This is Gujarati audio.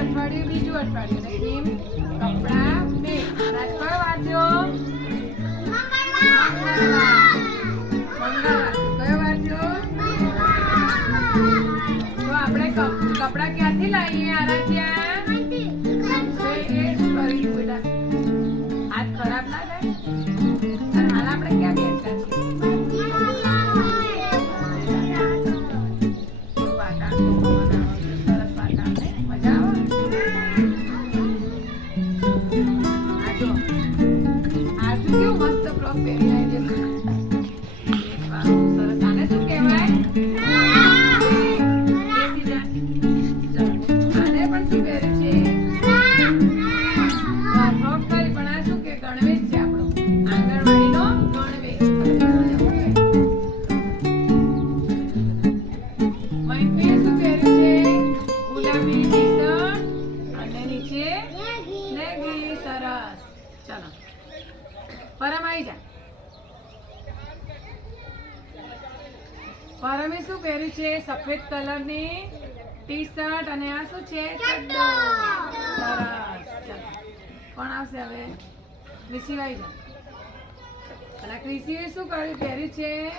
અઠવાડિયું? બીજું અઠવાડિયું. ને કપડા બે. કપડાં ક્યાંથી લાવીએ, આરાધ્યા? તો એ શું કર્યું બેટા હાથ ખરાબ ના ક્યાં છીએ વાટા નીચે. લેગી સરસ. ચાલો. પરમ આવી જા. પરમે શું પહેર્યું છે? સફેદ કલરની ટી શર્ટ અને આ શું છે? ચડ્ડો. સરસ. ચલો. કોણ આવશે હવે? આવી જા. અને ક્રિસીએ શું કર્યું? પહેર્યું છે?